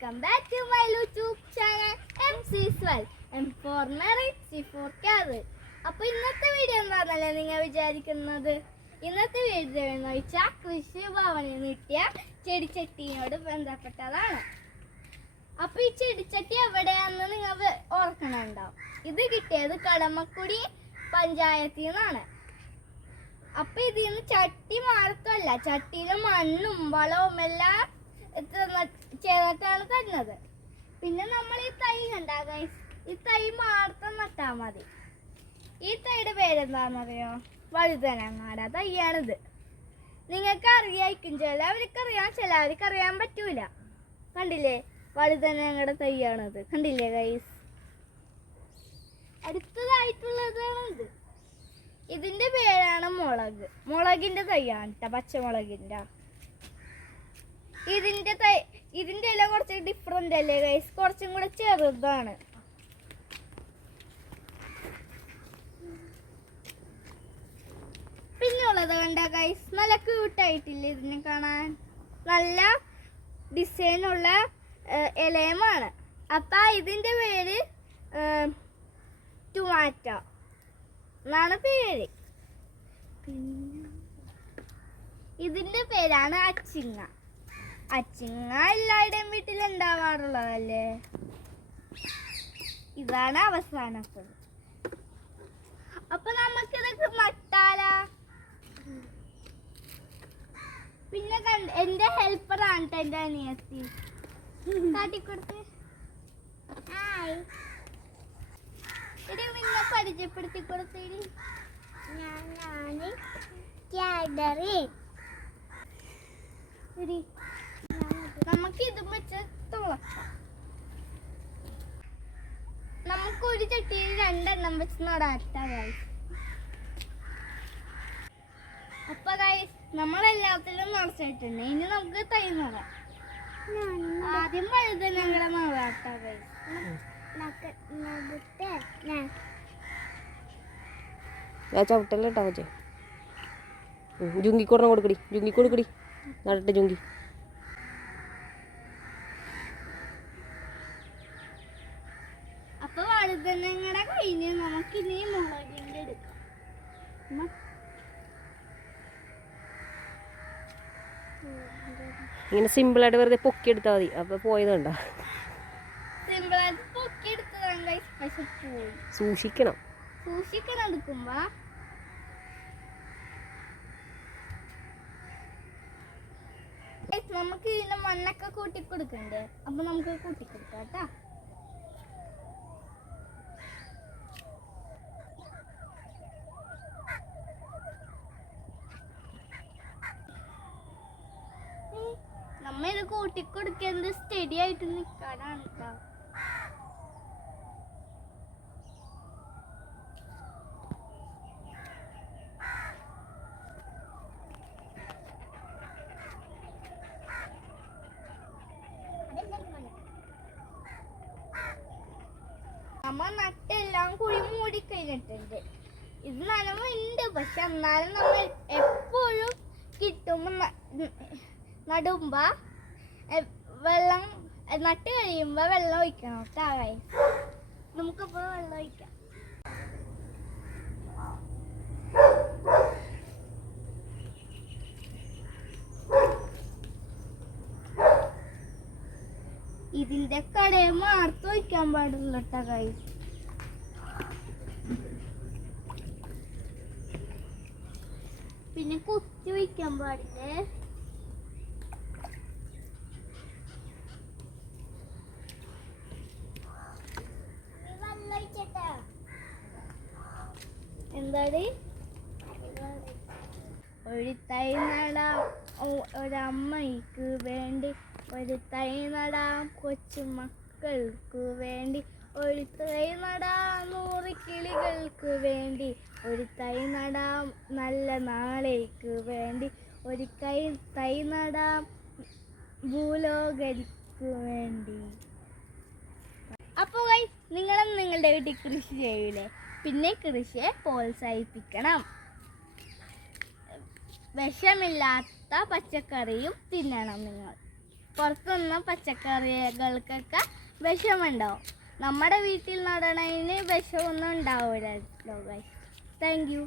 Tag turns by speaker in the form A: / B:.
A: Welcome back to my YouTube channel M C സ്വൽ M for Mary C for car അപ്പൊ ഇന്നത്തെ video എന്താണെന്നല്ലേ നിങ്ങൾ വിചാരിക്കുന്നത് ഇന്നത്തെ വീഡിയോ എന്ന് വെച്ചാൽ കൃഷി ഭവനിൽ നിന്ന് ചെടിച്ചട്ടിയോട് ബന്ധപ്പെട്ടതാണ്. അപ്പൊ ഈ ചെടിച്ചട്ടി എവിടെയാന്ന് നിങ്ങൾ ഓർക്കണുണ്ടാവും ഇത് കിട്ടിയത് കടമക്കുടി പഞ്ചായത്തിൽ നിന്നാണ്. അപ്പൊ നിന്ന് ചട്ടി മാത്രമല്ല ചട്ടിയിലും മണ്ണും വളവും എല്ലാം ചേർത്താണ് തരുന്നത്. പിന്നെ നമ്മൾ ഈ തൈ കണ്ട ഈ തൈ മാത്രം നട്ടാ മതി. ഈ തൈയുടെ പേരെന്താണെന്നറിയോ വഴുതനങ്ങാട തൈയാണിത്. നിങ്ങൾക്ക് അറിയായിരിക്കും ചിലവർക്ക് അറിയാം ചിലവർക്ക് അറിയാൻ പറ്റൂല. കണ്ടില്ലേ? വഴുതനങ്ങയുടെ തൈയാണിത്. കണ്ടില്ലേ ഗൈസ് അടുത്തതായിട്ടുള്ളതാണ് ഇത്. ഇതിന്റെ പേരാണ് മുളക്. മുളകിന്റെ തൈയാണ് കേട്ടോ പച്ചമുളകിന്റെ. ഇതിന്റെ ഇതിന്റെ ഇല കുറച്ച് ഡിഫറെന്റ് അല്ലേ ഗൈസ് കുറച്ചും കൂടെ ചെറുതാണ്. പിന്നെയുള്ളത് കണ്ട ഗൈസ് നല്ല ക്യൂട്ടായിട്ടില്ലേ ഇതിനെ കാണാൻ. നല്ല ഡിസൈനുള്ള ഇലയമാണ്. അപ്പൊ ഇതിന്റെ പേര് ടൊമാറ്റോ എന്നാണ് പേര്. ഇതിന്റെ പേരാണ് അച്ചിങ്ങ. അച്ചിങ്ങ എല്ലാവരുടെയും വീട്ടിൽ ഉണ്ടാവാറുള്ളതല്ലേ ഇതാണ് അവസാന. അപ്പൊ നമുക്കിതൊക്കെ മട്ടാല പിന്നെ കണ്ട് എന്റെ ഹെൽപ്പറാണ് ട്ടോ എന്റെ അനിയത്തി. കാട്ടിക്കൊടുത്ത് ഇത് പിന്നെ പരിചയപ്പെടുത്തി കൊടുത്തേരി ഞാനാണ് കാഡറി നമുക്ക് ഇത് വെച്ച് തുളക്കാം നമുക്ക് ഒരു ചട്ടിയിൽ രണ്ടെണ്ണം വെച്ച് നടാട്ട ഗൈസ് അപ്പൊ ഗൈസ് നമ്മളെല്ലാത്തിലും നിറച്ചിട്ടുണ്ട് ഇനി നമുക്ക് തൈ നടാം. ആദ്യം വഴുതനങ്ങളെ നടാട്ട ഗൈസ്
B: ആ ചവിട്ടല്ലേ ഇട്ടാ കൊച്ചേ ജുങ്കിക്കൊരെണ്ണം കൊടുക്കടി ജുങ്കി കൊടുക്കടി. നടട്ടെ ജുങ്കി.
A: വഴുതനങ്ങടെ കഴിഞ്ഞ്? നമുക്ക് ഇനി മുളകിന്റെ എടുക്കാം.
B: ഇങ്ങനെ സിമ്പിളായിട്ട് വെറുതെ പൊക്കി എടുത്താൽ മതി. അപ്പൊ പോയത് സിമ്പിൾ
A: സിമ്പിളായിട്ട് പൊക്കി എടുത്തതാണ് ഗൈസ് പക്ഷെ പോയി.
B: സൂക്ഷിക്കണം.
A: സൂക്ഷിക്കണം എടുക്കുമ്പോ. നമുക്ക് ഇതിന്റെ മണ്ണൊക്കെ കൂട്ടി കൊടുക്കണ്ടേ അപ്പൊ നമുക്ക് കൂട്ടി കൊടുക്കാം കേട്ടാ. നമ്മ ഇത് കൂട്ടിക്കൊടുക്കുന്നത് സ്റ്റഡി ആയിട്ട് നിക്കാനാണ് കേട്ടോ നമ്മ നട്ടെല്ലാം കുഴി മൂടി കഴിഞ്ഞിട്ടുണ്ട്. ഇത് നനവുണ്ട് പക്ഷെ എന്നാലും നമ്മൾ എപ്പോഴും കിട്ടുമ്പോ നടുമ്പോ. വെള്ളം നട്ട് കഴിയുമ്പോ വെള്ളം ഒഴിക്കണം കേട്ടോ നമുക്കപ്പോൾ വെള്ളം ഒഴിക്കാം. ഇതിന്റെ കടയിൽ മാർത്ത് വയ്ക്കാൻ പാടില്ല കേട്ടോ പിന്നെ കുത്തി വയ്ക്കാൻ പാടില്ലേ? ഒരു തൈ നടാം. ഒരമ്മയ്ക്ക് വേണ്ടി ഒരു തൈ നടാം. കൊച്ചു മക്കൾക്ക് വേണ്ടി ഒരു തൈ നടാം. നൂറ് കിളികൾക്ക് വേണ്ടി ഒരു തൈ നടാം. നല്ല നാളേക്ക് വേണ്ടി ഒരു കൈ തൈ നടാം. ഭൂലോകരിക്ക് വേണ്ടി. അപ്പോൾ നിങ്ങളും നിങ്ങളുടെ വീട്ടിൽ കൃഷി ചെയ്യൂലേ? പിന്നെ കൃഷിയെ പ്രോത്സാഹിപ്പിക്കണം. വിഷമില്ലാത്ത പച്ചക്കറിയും തിന്നണം നിങ്ങൾ. പുറത്തുനിന്ന് പച്ചക്കറികൾക്കൊക്കെ വിഷമുണ്ടാവും നമ്മുടെ വീട്ടിൽ നടണതിന് വിഷമൊന്നും ഉണ്ടാവില്ലല്ലോ ഗൈസ് താങ്ക് യു